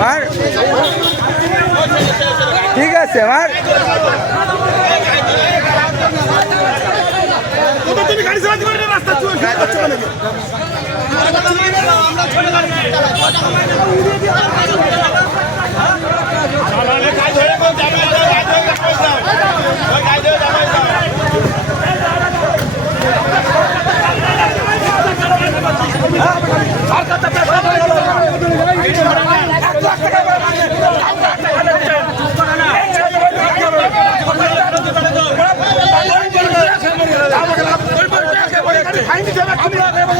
মার। ঠিক আছে মার। তুমি গাড়ি চালাতে পারবে রাস্তা চুয়ে আমরা ফাইন দিতে হবে